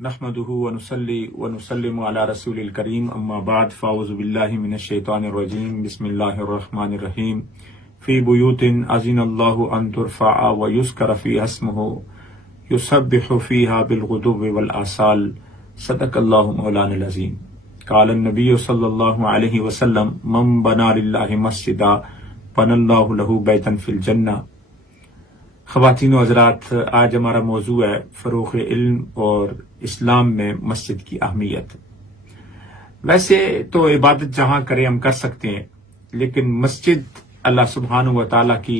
نحمده ونصلي ونسلم على رسول الكريم اما بعد فاعوذ بالله من الشيطان الرجيم بسم الله الرحمن الرحيم في بيوت اذن الله ان ترفع ويذكر فيها اسمه يسبح فيها بالغدو والآصال صدق الله مولانا العظيم قال النبي صلى الله عليه وسلم من بنى لله مسجدا بنى الله له بيتا في الجنة۔ خواتین و حضرات، آج ہمارا موضوع ہے فروغ علم اور اسلام میں مسجد کی اہمیت۔ ویسے تو عبادت جہاں کریں ہم کر سکتے ہیں، لیکن مسجد اللہ سبحانہ و تعالیٰ کی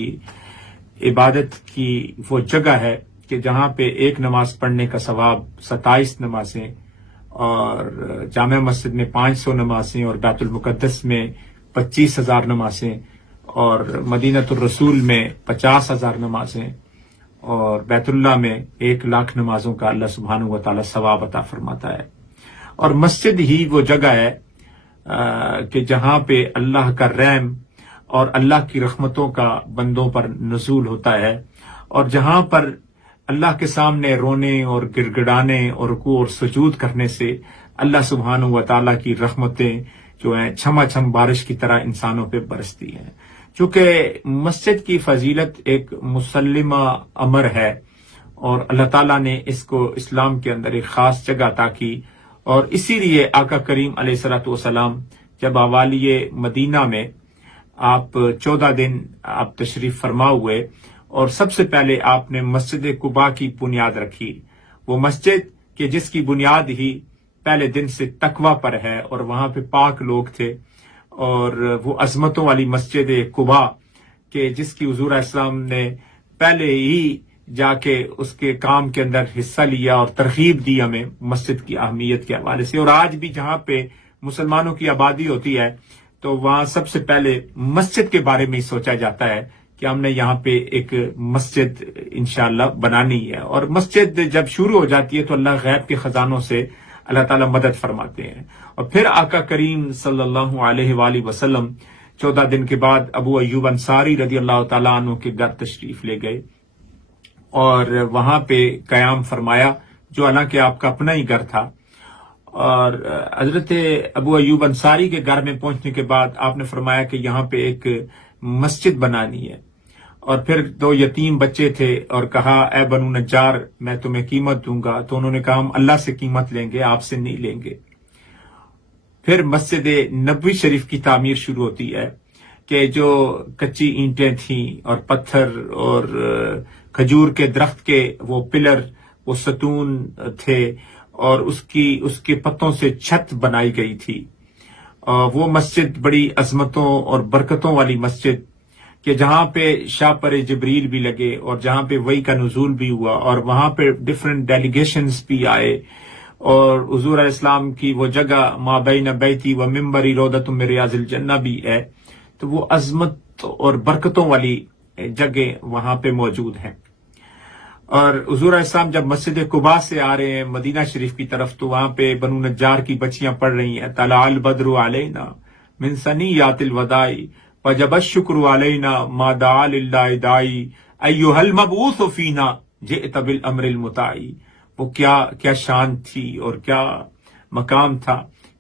عبادت کی وہ جگہ ہے کہ جہاں پہ ایک نماز پڑھنے کا ثواب 27 نمازیں، اور جامع مسجد میں 500 نمازیں، اور بیت المقدس میں 25,000 نمازیں، اور مدینۃ الرسول میں 50,000 نمازیں، اور بیت اللہ میں 1,00,000 نمازوں کا اللہ سبحانہ و تعالیٰ ثواب عطا فرماتا ہے۔ اور مسجد ہی وہ جگہ ہے کہ جہاں پہ اللہ کا رحم اور اللہ کی رحمتوں کا بندوں پر نزول ہوتا ہے، اور جہاں پر اللہ کے سامنے رونے اور گڑ گڑانے اور رکوع اور سجود کرنے سے اللہ سبحانہ و تعالیٰ کی رحمتیں جو ہیں چھما چھم بارش کی طرح انسانوں پہ برستی ہیں۔ چونکہ مسجد کی فضیلت ایک مسلمہ امر ہے، اور اللہ تعالیٰ نے اس کو اسلام کے اندر ایک خاص جگہ عطا کی، اور اسی لیے آقا کریم علیہ الصلوۃ والسلام جب اوالی مدینہ میں آپ 14 دن آپ تشریف فرما ہوئے، اور سب سے پہلے آپ نے مسجد قباء کی بنیاد رکھی، وہ مسجد کہ جس کی بنیاد ہی پہلے دن سے تقوی پر ہے، اور وہاں پہ پاک لوگ تھے، اور وہ عظمتوں والی مسجد قباء کہ جس کی حضور اسلام نے پہلے ہی جا کے اس کے کام کے اندر حصہ لیا اور ترغیب دی ہمیں مسجد کی اہمیت کے حوالے سے۔ اور آج بھی جہاں پہ مسلمانوں کی آبادی ہوتی ہے تو وہاں سب سے پہلے مسجد کے بارے میں ہی سوچا جاتا ہے کہ ہم نے یہاں پہ ایک مسجد انشاءاللہ بنانی ہے، اور مسجد جب شروع ہو جاتی ہے تو اللہ غیب کے خزانوں سے اللہ تعالیٰ مدد فرماتے ہیں۔ اور پھر آقا کریم صلی اللہ علیہ وآلہ وسلم 14 دن کے بعد ابو ایوب انصاری رضی اللہ تعالیٰ عنہ کے گھر تشریف لے گئے، اور وہاں پہ قیام فرمایا، جو حالانکہ آپ کا اپنا ہی گھر تھا۔ اور حضرت ابو ایوب انصاری کے گھر میں پہنچنے کے بعد آپ نے فرمایا کہ یہاں پہ ایک مسجد بنانی ہے، اور پھر 2 یتیم بچے تھے، اور کہا اے بنو نجار میں تمہیں قیمت دوں گا، تو انہوں نے کہا ہم اللہ سے قیمت لیں گے، آپ سے نہیں لیں گے۔ پھر مسجد نبوی شریف کی تعمیر شروع ہوتی ہے کہ جو کچی اینٹیں تھیں اور پتھر اور کھجور کے درخت کے وہ پلر، وہ ستون تھے، اور اس کے پتوں سے چھت بنائی گئی تھی۔ وہ مسجد بڑی عظمتوں اور برکتوں والی مسجد کہ جہاں پہ شاہ پر جبریل بھی لگے، اور جہاں پہ وحی کا نزول بھی ہوا، اور وہاں پہ ڈیفرنٹ ڈیلیگیشنز بھی آئے، اور حضور علیہ السلام کی وہ جگہ ما بین بیتی و منبری روضۃ من ریاض الجنہ بھی ہے، تو وہ عظمت اور برکتوں والی جگہ وہاں پہ موجود ہیں۔ اور حضور علیہ السلام جب مسجد قباء سے آ رہے ہیں مدینہ شریف کی طرف، تو وہاں پہ بنو نجار کی بچیاں پڑھ رہی ہیں طلع البدر علینا من ثنیات الوداع وجب الشکر علینا ما دعا للہ داعی ایھا المبعوث فینا جئت بالامر المطاع۔ وہ کیا شان تھی اور کیا مقام تھا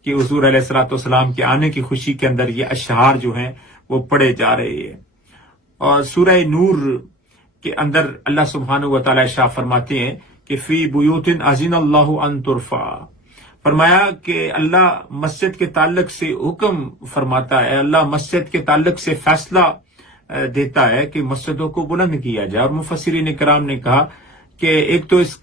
کہ حضور علیہ الصلوۃ والسلام کے آنے کی خوشی کے اندر یہ اشعار جو ہیں وہ پڑھے جا رہے ہیں۔ اور سورہ نور کے اندر اللہ سبحانہ و تعالیٰ ارشاد فرماتے ہیں کہ فی بیوت اذن اللہ ان ترفع، فرمایا کہ اللہ مسجد کے تعلق سے حکم فرماتا ہے، اللہ مسجد کے تعلق سے فیصلہ دیتا ہے کہ مسجدوں کو بلند کیا جائے۔ اور مفسرین کرام نے کہا کہ ایک تو اس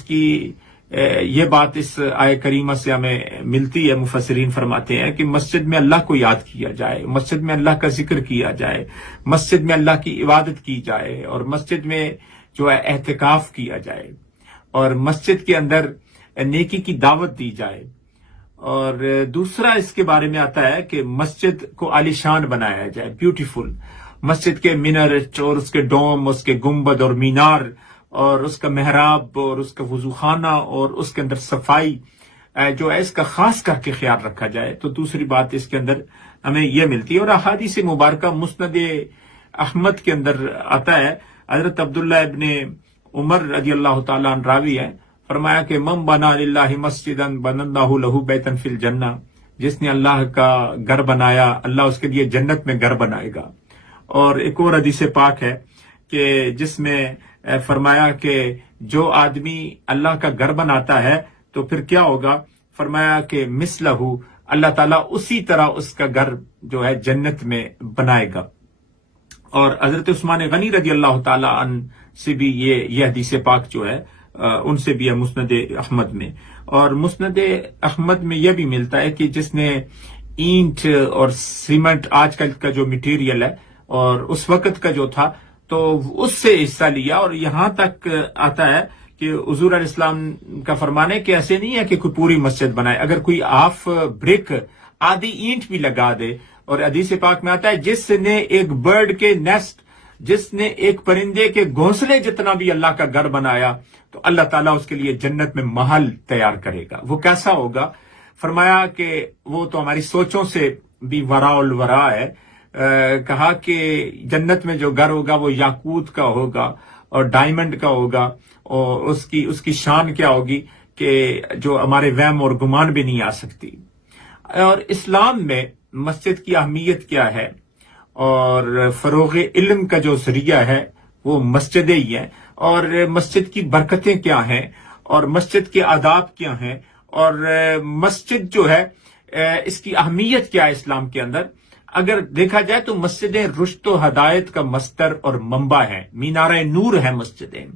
کی یہ بات اس آیہ کریمہ سے ہمیں ملتی ہے، مفسرین فرماتے ہیں کہ مسجد میں اللہ کو یاد کیا جائے، مسجد میں اللہ کا ذکر کیا جائے، مسجد میں اللہ کی عبادت کی جائے، اور مسجد میں جو ہے اعتکاف کیا جائے، اور مسجد کے اندر نیکی کی دعوت دی جائے۔ اور دوسرا اس کے بارے میں آتا ہے کہ مسجد کو عالیشان بنایا جائے، بیوٹیفل، مسجد کے مینارٹ اور اس کے ڈوم، اس کے گنبد اور مینار، اور اس کا محراب اور اس کا وضو خانہ اور اس کے اندر صفائی جو ہے اس کا خاص کر کے خیال رکھا جائے۔ تو دوسری بات اس کے اندر ہمیں یہ ملتی ہے۔ اور احادیث مبارکہ مسند احمد کے اندر آتا ہے، حضرت عبداللہ ابن عمر رضی اللہ تعالیٰ عنہ راوی ہے، فرمایا کہ من بنا للہ مسجدن بنى اللہ لہ بیتا فی الجنہ، جس نے اللہ کا گھر بنایا اللہ اس کے لیے جنت میں گھر بنائے گا۔ اور ایک اور حدیث پاک ہے کہ جس میں فرمایا کہ جو آدمی اللہ کا گھر بناتا ہے تو پھر کیا ہوگا، فرمایا کہ مثلہ اللہ تعالیٰ اسی طرح اس کا گھر جو ہے جنت میں بنائے گا۔ اور حضرت عثمان غنی رضی اللہ تعالیٰ عنہ سے بھی یہ حدیث پاک جو ہے ان سے بھی ہے مسند احمد میں۔ اور مسند احمد میں یہ بھی ملتا ہے کہ جس نے اینٹ اور سیمنٹ آج کل کا جو مٹیریل ہے اور اس وقت کا جو تھا تو اس سے حصہ لیا، اور یہاں تک آتا ہے کہ حضور علیہ السلام کا فرمان ہے کہ ایسے نہیں ہے کہ کوئی پوری مسجد بنائے، اگر کوئی ہاف بریک آدھی اینٹ بھی لگا دے۔ اور حدیث پاک میں آتا ہے جس نے ایک برڈ کے نیسٹ، جس نے ایک پرندے کے گھونسلے جتنا بھی اللہ کا گھر بنایا تو اللہ تعالیٰ اس کے لیے جنت میں محل تیار کرے گا۔ وہ کیسا ہوگا؟ فرمایا کہ وہ تو ہماری سوچوں سے بھی وراء الورا ہے۔ کہا کہ جنت میں جو گھر ہوگا وہ یاقوت کا ہوگا اور ڈائمنڈ کا ہوگا، اور اس کی شان کیا ہوگی کہ جو ہمارے وہم اور گمان بھی نہیں آ سکتی۔ اور اسلام میں مسجد کی اہمیت کیا ہے اور فروغ علم کا جو ذریعہ ہے وہ مسجدیں ہی ہیں، اور مسجد کی برکتیں کیا ہیں اور مسجد کے آداب کیا ہیں، اور مسجد جو ہے اس کی اہمیت کیا ہے اسلام کے اندر۔ اگر دیکھا جائے تو مسجدیں رشد و ہدایت کا مصدر اور منبع ہیں، مینار نور ہے مسجدیں۔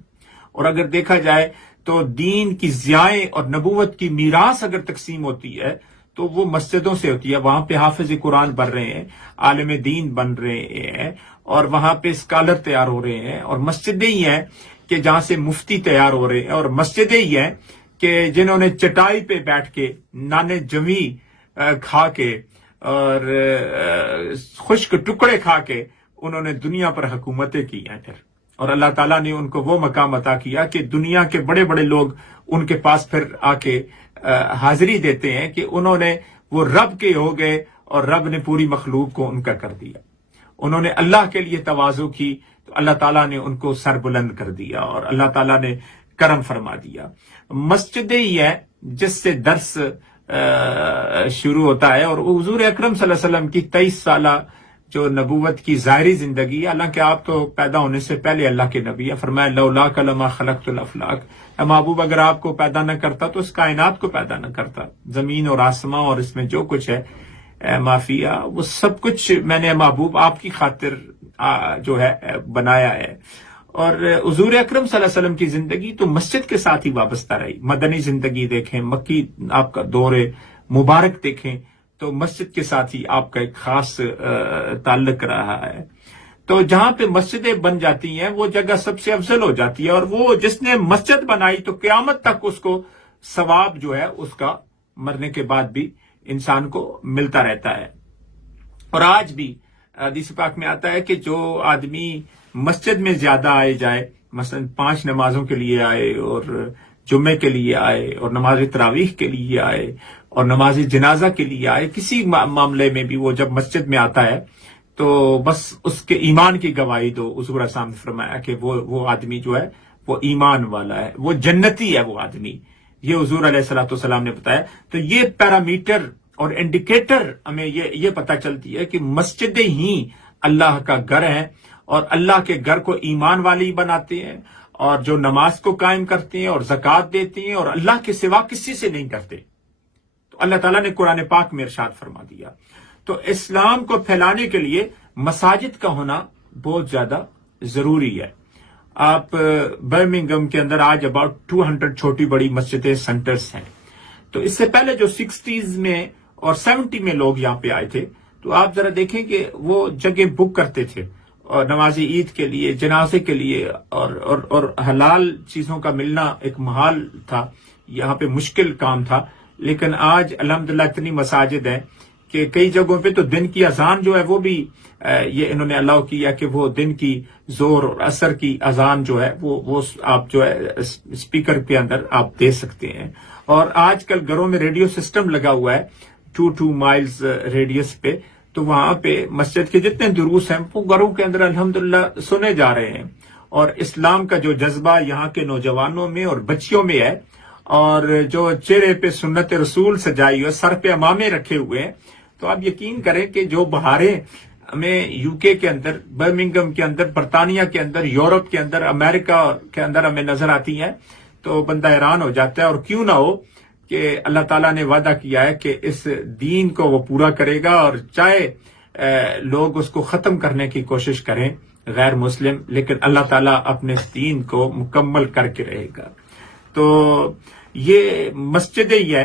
اور اگر دیکھا جائے تو دین کی ضیائیں اور نبوت کی میراث اگر تقسیم ہوتی ہے تو وہ مسجدوں سے ہوتی ہے۔ وہاں پہ حافظ قرآن بن رہے ہیں، عالم دین بن رہے ہیں، اور وہاں پہ اسکالر تیار ہو رہے ہیں، اور مسجدیں ہی ہیں کہ جہاں سے مفتی تیار ہو رہے ہیں، اور مسجدیں ہی ہیں کہ جنہوں نے چٹائی پہ بیٹھ کے نانے جمی کھا کے اور خشک ٹکڑے کھا کے انہوں نے دنیا پر حکومتیں کی ہیں پھر، اور اللہ تعالیٰ نے ان کو وہ مقام عطا کیا کہ دنیا کے بڑے بڑے لوگ ان کے پاس پھر آ کے حاضری دیتے ہیں کہ انہوں نے وہ رب کے ہو گئے، اور رب نے پوری مخلوق کو ان کا کر دیا۔ انہوں نے اللہ کے لیے تواضع کی تو اللہ تعالیٰ نے ان کو سر بلند کر دیا، اور اللہ تعالیٰ نے کرم فرما دیا۔ مسجدیں ہی ہے جس سے درس شروع ہوتا ہے، اور حضور اکرم صلی اللہ علیہ وسلم کی 23 سالہ جو نبوت کی ظاہری زندگی ہے، حالانکہ آپ تو پیدا ہونے سے پہلے اللہ کے نبی ہے، فرمایا لولاک لما خلقت الافلاک، اے محبوب اگر آپ کو پیدا نہ کرتا تو اس کائنات کو پیدا نہ کرتا، زمین اور آسمان اور اس میں جو کچھ ہے مافیا، وہ سب کچھ میں نے محبوب آپ کی خاطر جو ہے بنایا ہے۔ اور حضور اکرم صلی اللہ علیہ وسلم کی زندگی تو مسجد کے ساتھ ہی وابستہ رہی۔ مدنی زندگی دیکھیں، مکی آپ کا دور مبارک دیکھیں تو مسجد کے ساتھ ہی آپ کا ایک خاص تعلق رہا ہے۔ تو جہاں پہ مسجدیں بن جاتی ہیں وہ جگہ سب سے افضل ہو جاتی ہے، اور وہ جس نے مسجد بنائی تو قیامت تک اس کو ثواب جو ہے اس کا مرنے کے بعد بھی انسان کو ملتا رہتا ہے۔ اور آج بھی حدیث پاک میں آتا ہے کہ جو آدمی مسجد میں زیادہ آئے جائے، مثلا 5 نمازوں کے لیے آئے اور جمعے کے لیے آئے اور نماز تراویح کے لیے آئے اور نماز جنازہ کے لیے آئے، کسی معاملے میں بھی وہ جب مسجد میں آتا ہے تو بس اس کے ایمان کی گواہی دو۔ حضور صاحب نے فرمایا کہ وہ آدمی جو ہے وہ ایمان والا ہے، وہ جنتی ہے وہ آدمی، یہ حضور علیہ الصلوۃ والسلام نے بتایا۔ تو یہ پیرامیٹر اور انڈیکیٹر ہمیں یہ پتہ چلتی ہے کہ مسجدیں ہی اللہ کا گھر ہے، اور اللہ کے گھر کو ایمان والے ہی بناتے ہیں، اور جو نماز کو قائم کرتے ہیں اور زکوٰۃ دیتے ہیں اور اللہ کے سوا کسی سے نہیں کرتے۔ تو اللہ تعالیٰ نے قرآن پاک میں ارشاد فرما دیا۔ تو اسلام کو پھیلانے کے لیے مساجد کا ہونا بہت زیادہ ضروری ہے۔ آپ برمنگھم کے اندر آج اباؤٹ 200 چھوٹی بڑی مسجدیں سینٹرز ہیں۔ تو اس سے پہلے جو 60s میں اور 70 میں لوگ یہاں پہ آئے تھے تو آپ ذرا دیکھیں کہ وہ جگہ بک کرتے تھے، اور نماز عید کے لیے، جنازے کے لیے، اور حلال چیزوں کا ملنا ایک محال تھا، یہاں پہ مشکل کام تھا۔ لیکن آج الحمدللہ اتنی مساجد ہیں کہ کئی جگہوں پہ تو دن کی اذان جو ہے وہ بھی یہ انہوں نے الاؤ کیا کہ وہ دن کی زور اور عصر کی اذان جو ہے وہ آپ جو ہے اسپیکر کے اندر آپ دے سکتے ہیں۔ اور آج کل گھروں میں ریڈیو سسٹم لگا ہوا ہے 2 مائلز ریڈیس پہ، تو وہاں پہ مسجد کے جتنے دروس ہیں وہ گھروں کے اندر الحمدللہ سنے جا رہے ہیں۔ اور اسلام کا جو جذبہ یہاں کے نوجوانوں میں اور بچیوں میں ہے اور جو چہرے پہ سنت رسول سجائی ہوئی، سر پہ امامے رکھے ہوئے ہیں، تو آپ یقین کریں کہ جو بہاریں ہمیں یو کے اندر، برمنگم کے اندر، برطانیہ کے اندر، یورپ کے اندر، امریکہ کے اندر ہمیں نظر آتی ہیں، تو بندہ حیران ہو جاتا ہے. اور کیوں نہ ہو کہ اللہ تعالیٰ نے وعدہ کیا ہے کہ اس دین کو وہ پورا کرے گا، اور چاہے لوگ اس کو ختم کرنے کی کوشش کریں غیر مسلم، لیکن اللہ تعالیٰ اپنے اس دین کو مکمل کر کے رہے گا. تو یہ مسجد ہی ہے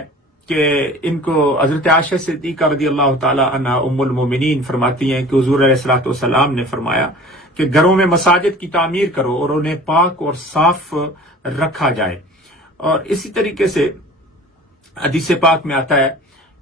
کہ ان کو حضرت عائشہ صدیقہ رضی اللہ تعالی عنہا ام المومنین فرماتی ہیں کہ حضور علیہ الصلوۃ والسلام نے فرمایا کہ گھروں میں مساجد کی تعمیر کرو اور انہیں پاک اور صاف رکھا جائے. اور اسی طریقے سے حدیث پاک میں آتا ہے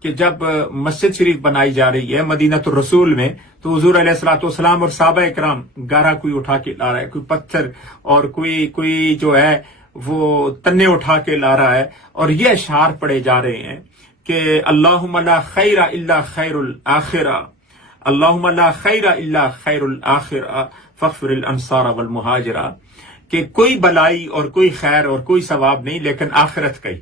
کہ جب مسجد شریف بنائی جا رہی ہے مدینۃ الرسول میں، تو حضور علیہ الصلوۃ والسلام اور صحابہ کرام گارا کوئی اٹھا کے لا رہا ہے، کوئی پتھر، اور کوئی جو ہے وہ تنے اٹھا کے لا رہا ہے، اور یہ اشعار پڑے جا رہے ہیں کہ اللہم لا خیر الا خیر الاخرہ، اللہم لا خیر الا خیر الاخرہ فاغفر الانصار والمہاجرہ، کہ کوئی بلائی اور کوئی خیر اور کوئی ثواب نہیں لیکن آخرت کا ہی.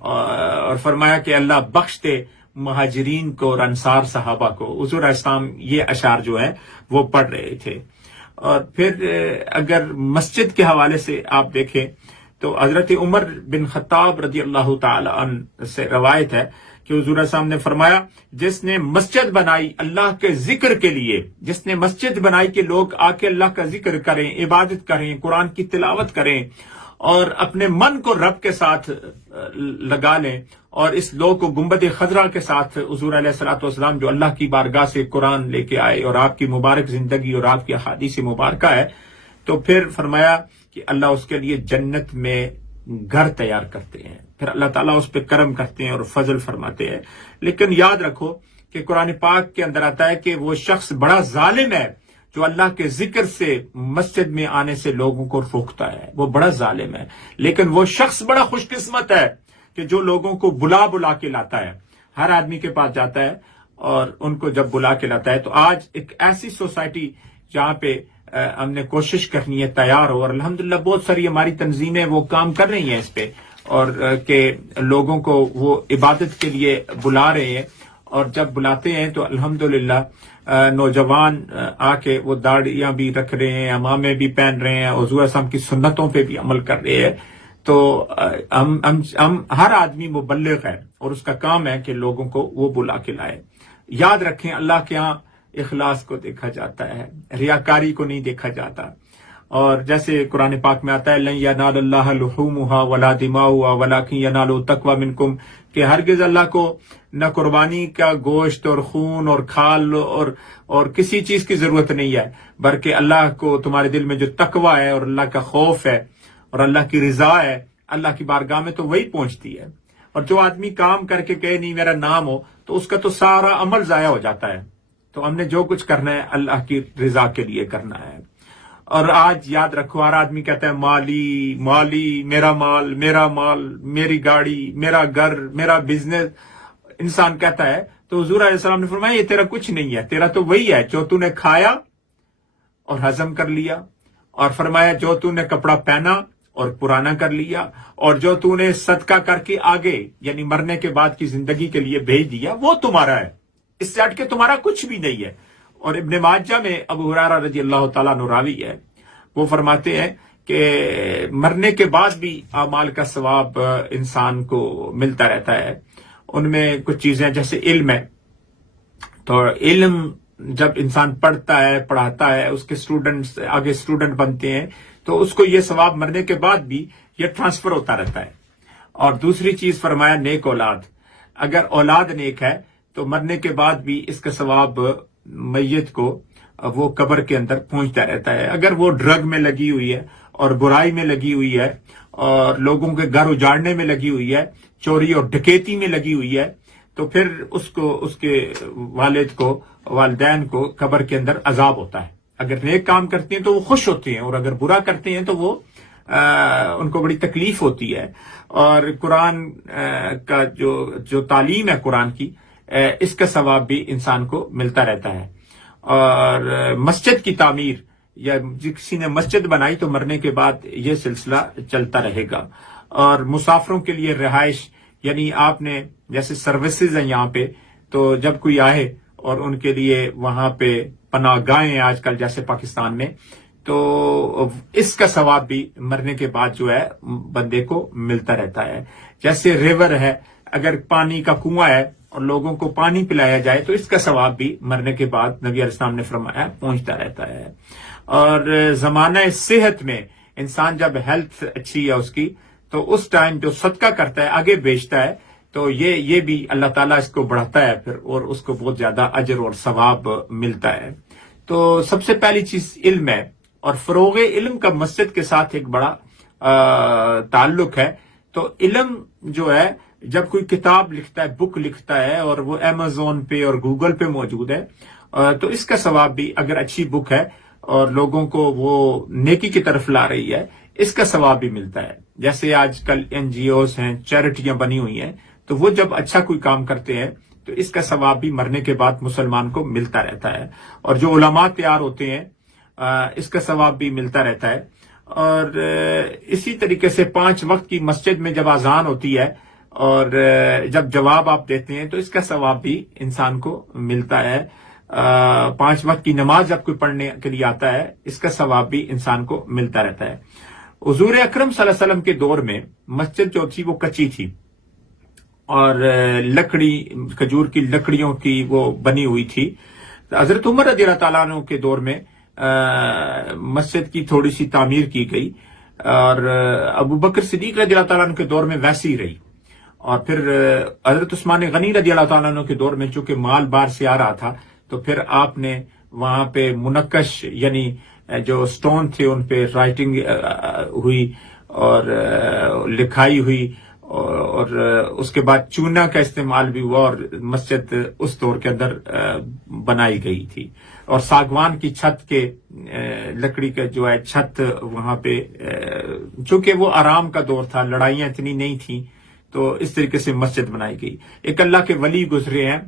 اور فرمایا کہ اللہ بخش دے مہاجرین کو اور انصار صحابہ کو. حضور علیہ السلام یہ اشعار جو ہیں وہ پڑھ رہے تھے. اور پھر اگر مسجد کے حوالے سے آپ دیکھیں تو حضرت عمر بن خطاب رضی اللہ تعالی عنہ سے روایت ہے کہ حضور علیہ السلام نے فرمایا جس نے مسجد بنائی اللہ کے ذکر کے لیے، جس نے مسجد بنائی کہ لوگ آ کے اللہ کا ذکر کریں، عبادت کریں، قرآن کی تلاوت کریں، اور اپنے من کو رب کے ساتھ لگا لیں، اور اس لوگ کو گنبد خضرا کے ساتھ حضور علیہ الصلوۃ والسلام جو اللہ کی بارگاہ سے قرآن لے کے آئے اور آپ کی مبارک زندگی اور آپ کی احادیث مبارکہ ہے، تو پھر فرمایا کہ اللہ اس کے لیے جنت میں گھر تیار کرتے ہیں، پھر اللہ تعالیٰ اس پہ کرم کرتے ہیں اور فضل فرماتے ہیں. لیکن یاد رکھو کہ قرآن پاک کے اندر آتا ہے کہ وہ شخص بڑا ظالم ہے جو اللہ کے ذکر سے مسجد میں آنے سے لوگوں کو روکتا ہے، وہ بڑا ظالم ہے. لیکن وہ شخص بڑا خوش قسمت ہے کہ جو لوگوں کو بلا کے لاتا ہے، ہر آدمی کے پاس جاتا ہے اور ان کو جب بلا کے لاتا ہے. تو آج ایک ایسی سوسائٹی جہاں پہ ہم نے کوشش کرنی ہے تیار ہو، اور الحمدللہ بہت ساری ہماری تنظیمیں وہ کام کر رہی ہیں اس پہ، اور کہ لوگوں کو وہ عبادت کے لیے بلا رہے ہیں. اور جب بلاتے ہیں تو الحمدللہ نوجوان آ کے وہ داڑیاں بھی رکھ رہے ہیں، امامے بھی پہن رہے ہیں، حضور اسلام کی سنتوں پہ بھی عمل کر رہے ہیں. تو ہم ہر آدمی مبلغ ہے اور اس کا کام ہے کہ لوگوں کو وہ بلا کے لائے. یاد رکھیں اللہ کے ہاں اخلاص کو دیکھا جاتا ہے، ریاکاری کو نہیں دیکھا جاتا. اور جیسے قرآن پاک میں آتا ہے لن ینال اللہ لحومها ولا دماؤها ولکن ینالہ التقوی منکم، کہ ہرگز اللہ کو نہ قربانی کا گوشت اور خون اور کھال اور کسی چیز کی ضرورت نہیں ہے، بلکہ اللہ کو تمہارے دل میں جو تقوی ہے اور اللہ کا خوف ہے اور اللہ کی رضا ہے، اللہ کی بارگاہ میں تو وہی پہنچتی ہے. اور جو آدمی کام کر کے کہے نہیں میرا نام ہو، تو اس کا تو سارا عمل ضائع ہو جاتا ہے. تو ہم نے جو کچھ کرنا ہے اللہ کی رضا کے لیے کرنا ہے. اور آج یاد رکھو ہر آدمی کہتا ہے مالی، میرا مال، میری گاڑی، میرا گھر، میرا بزنس. انسان کہتا ہے تو حضور علیہ السلام نے فرمایا یہ تیرا کچھ نہیں ہے، تیرا تو وہی ہے جو تو نے کھایا اور ہضم کر لیا، اور فرمایا جو تو نے کپڑا پہنا اور پرانا کر لیا، اور جو تو نے صدقہ کر کے آگے یعنی مرنے کے بعد کی زندگی کے لیے بھیج دیا، وہ تمہارا ہے، اس سے ہٹ کے تمہارا کچھ بھی نہیں ہے. اور ابن ماجہ میں ابو ہریرہ رضی اللہ تعالیٰ عنہ راوی ہے، وہ فرماتے ہیں کہ مرنے کے بعد بھی اعمال کا ثواب انسان کو ملتا رہتا ہے. ان میں کچھ چیزیں جیسے علم ہے، تو علم جب انسان پڑھتا ہے، پڑھاتا ہے، اس کے اسٹوڈنٹس آگے اسٹوڈنٹ بنتے ہیں، تو اس کو یہ ثواب مرنے کے بعد بھی یہ ٹرانسفر ہوتا رہتا ہے. اور دوسری چیز فرمایا نیک اولاد، اگر اولاد نیک ہے تو مرنے کے بعد بھی اس کا ثواب میت کو وہ قبر کے اندر پہنچتا رہتا ہے. اگر وہ ڈرگ میں لگی ہوئی ہے اور برائی میں لگی ہوئی ہے اور لوگوں کے گھر اجاڑنے میں لگی ہوئی ہے، چوری اور ڈکیتی میں لگی ہوئی ہے، تو پھر اس کے والد کو، والدین کو قبر کے اندر عذاب ہوتا ہے. اگر نیک کام کرتے ہیں تو وہ خوش ہوتے ہیں، اور اگر برا کرتے ہیں تو وہ ان کو بڑی تکلیف ہوتی ہے. اور قرآن کا جو تعلیم ہے قرآن کی، اس کا ثواب بھی انسان کو ملتا رہتا ہے. اور مسجد کی تعمیر یا کسی نے مسجد بنائی تو مرنے کے بعد یہ سلسلہ چلتا رہے گا. اور مسافروں کے لیے رہائش، یعنی آپ نے جیسے سروسز ہیں یہاں پہ، تو جب کوئی آئے اور ان کے لیے وہاں پہ پناہ گاہیں آج کل جیسے پاکستان میں، تو اس کا ثواب بھی مرنے کے بعد جو ہے بندے کو ملتا رہتا ہے. جیسے ریور ہے، اگر پانی کا کنواں ہے اور لوگوں کو پانی پلایا جائے تو اس کا ثواب بھی مرنے کے بعد نبی علیہ السلام نے فرمایا پہنچتا رہتا ہے. اور زمانہ صحت میں انسان جب ہیلتھ اچھی ہے اس کی، تو اس ٹائم جو صدقہ کرتا ہے، آگے بیچتا ہے، تو یہ بھی اللہ تعالیٰ اس کو بڑھاتا ہے پھر، اور اس کو بہت زیادہ اجر اور ثواب ملتا ہے. تو سب سے پہلی چیز علم ہے، اور فروغ علم کا مسجد کے ساتھ ایک بڑا تعلق ہے. تو علم جو ہے، جب کوئی کتاب لکھتا ہے، بک لکھتا ہے، اور وہ امیزون پہ اور گوگل پہ موجود ہے، تو اس کا ثواب بھی، اگر اچھی بک ہے اور لوگوں کو وہ نیکی کی طرف لا رہی ہے، اس کا ثواب بھی ملتا ہے. جیسے آج کل NGOs ہیں، چیریٹیاں بنی ہوئی ہیں، تو وہ جب اچھا کوئی کام کرتے ہیں تو اس کا ثواب بھی مرنے کے بعد مسلمان کو ملتا رہتا ہے. اور جو علماء تیار ہوتے ہیں، اس کا ثواب بھی ملتا رہتا ہے. اور اسی طریقے سے 5 وقت کی مسجد میں جب اذان ہوتی ہے اور جب جواب آپ دیتے ہیں تو اس کا ثواب بھی انسان کو ملتا ہے. 5 وقت کی نماز جب کوئی پڑھنے کے لیے آتا ہے، اس کا ثواب بھی انسان کو ملتا رہتا ہے. حضور اکرم صلی اللہ علیہ وسلم کے دور میں مسجد جو تھی وہ کچی تھی، اور لکڑی، کھجور کی لکڑیوں کی وہ بنی ہوئی تھی. حضرت عمر رضی اللہ تعالیٰ عنہ کے دور میں مسجد کی تھوڑی سی تعمیر کی گئی، اور ابو بکر صدیق رضی اللہ تعالیٰ عنہ کے دور میں ویسی رہی. اور پھر حضرت عثمان غنی رضی اللہ تعالیٰ عنہ کے دور میں چونکہ مال باہر سے آ رہا تھا، تو پھر آپ نے وہاں پہ منقش، یعنی جو سٹون تھے ان پہ رائٹنگ ہوئی اور لکھائی ہوئی، اور اس کے بعد چونا کا استعمال بھی ہوا، اور مسجد اس دور کے اندر بنائی گئی تھی. اور ساگوان کی چھت کے، لکڑی کا جو ہے چھت وہاں پہ، چونکہ وہ آرام کا دور تھا، لڑائیاں اتنی نہیں تھیں، تو اس طریقے سے مسجد بنائی گئی. ایک اللہ کے ولی گزرے ہیں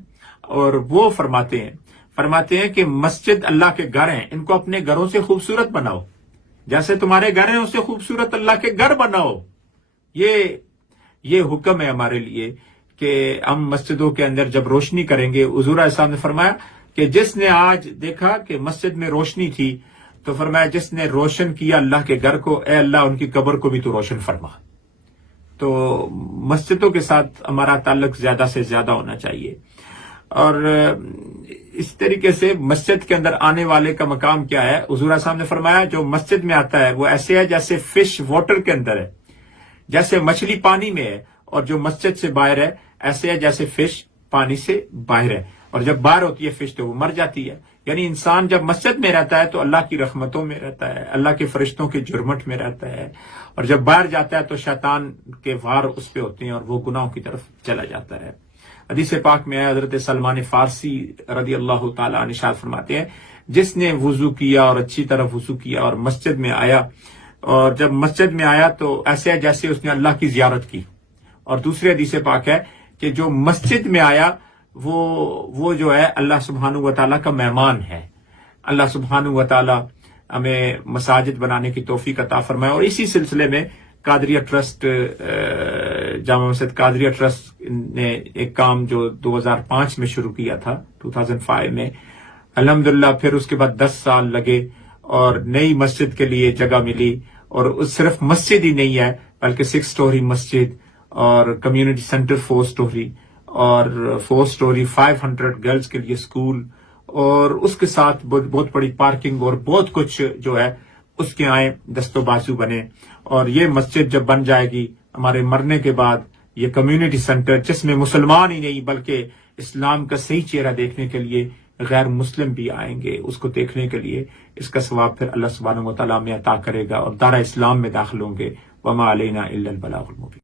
اور وہ فرماتے ہیں کہ مسجد اللہ کے گھر ہیں، ان کو اپنے گھروں سے خوبصورت بناؤ، جیسے تمہارے گھر ہیں اس سے خوبصورت اللہ کے گھر بناؤ. یہ حکم ہے ہمارے لیے کہ ہم مسجدوں کے اندر جب روشنی کریں گے. حضور علیہ السلام نے فرمایا کہ جس نے آج دیکھا کہ مسجد میں روشنی تھی، تو فرمایا جس نے روشن کیا اللہ کے گھر کو، اے اللہ ان کی قبر کو بھی تو روشن فرما. تو مسجدوں کے ساتھ ہمارا تعلق زیادہ سے زیادہ ہونا چاہیے. اور اس طریقے سے مسجد کے اندر آنے والے کا مقام کیا ہے؟ حضور علیہ السلام نے فرمایا جو مسجد میں آتا ہے وہ ایسے ہے جیسے فش واٹر کے اندر ہے، جیسے مچھلی پانی میں ہے، اور جو مسجد سے باہر ہے ایسے ہے جیسے فش پانی سے باہر ہے. اور جب باہر ہوتی ہے فش تو وہ مر جاتی ہے. یعنی انسان جب مسجد میں رہتا ہے تو اللہ کی رحمتوں میں رہتا ہے، اللہ کے فرشتوں کے جرمٹ میں رہتا ہے، اور جب باہر جاتا ہے تو شیطان کے وار اس پہ ہوتے ہیں اور وہ گناہوں کی طرف چلا جاتا ہے. حدیث پاک میں حضرت سلمان فارسی رضی اللہ تعالیٰ عنہ ارشاد فرماتے ہیں، جس نے وضو کیا اور اچھی طرح وضو کیا اور مسجد میں آیا، اور جب مسجد میں آیا تو ایسے ہے جیسے اس نے اللہ کی زیارت کی. اور دوسری حدیث پاک ہے کہ جو مسجد میں آیا وہ جو ہے اللہ سبحانہ و تعالیٰ کا مہمان ہے. اللہ سبحانہ و تعالیٰ ہمیں مساجد بنانے کی توفیق عطا فرمائے. اور اسی سلسلے میں قادریہ ٹرسٹ، جامع مسجد قادریہ ٹرسٹ نے ایک کام جو 2005 میں شروع کیا تھا، 2005 میں، الحمدللہ پھر اس کے بعد 10 سال لگے اور نئی مسجد کے لیے جگہ ملی. اور صرف مسجد ہی نہیں ہے بلکہ 6 سٹوری مسجد اور کمیونٹی سینٹر 4 سٹوری اور 4 سٹوری 500 گرلز کے لیے سکول، اور اس کے ساتھ بہت بڑی پارکنگ اور بہت کچھ جو ہے اس کے آئیں دست و بازو بنے. اور یہ مسجد جب بن جائے گی ہمارے مرنے کے بعد، یہ کمیونٹی سینٹر جس میں مسلمان ہی نہیں بلکہ اسلام کا صحیح چہرہ دیکھنے کے لیے غیر مسلم بھی آئیں گے اس کو دیکھنے کے لیے، اس کا ثواب پھر اللہ سبحانہ و تعالیٰ میں عطا کرے گا اور دار اسلام میں داخل ہوں گے. وما علینا الا البلاغ المبین.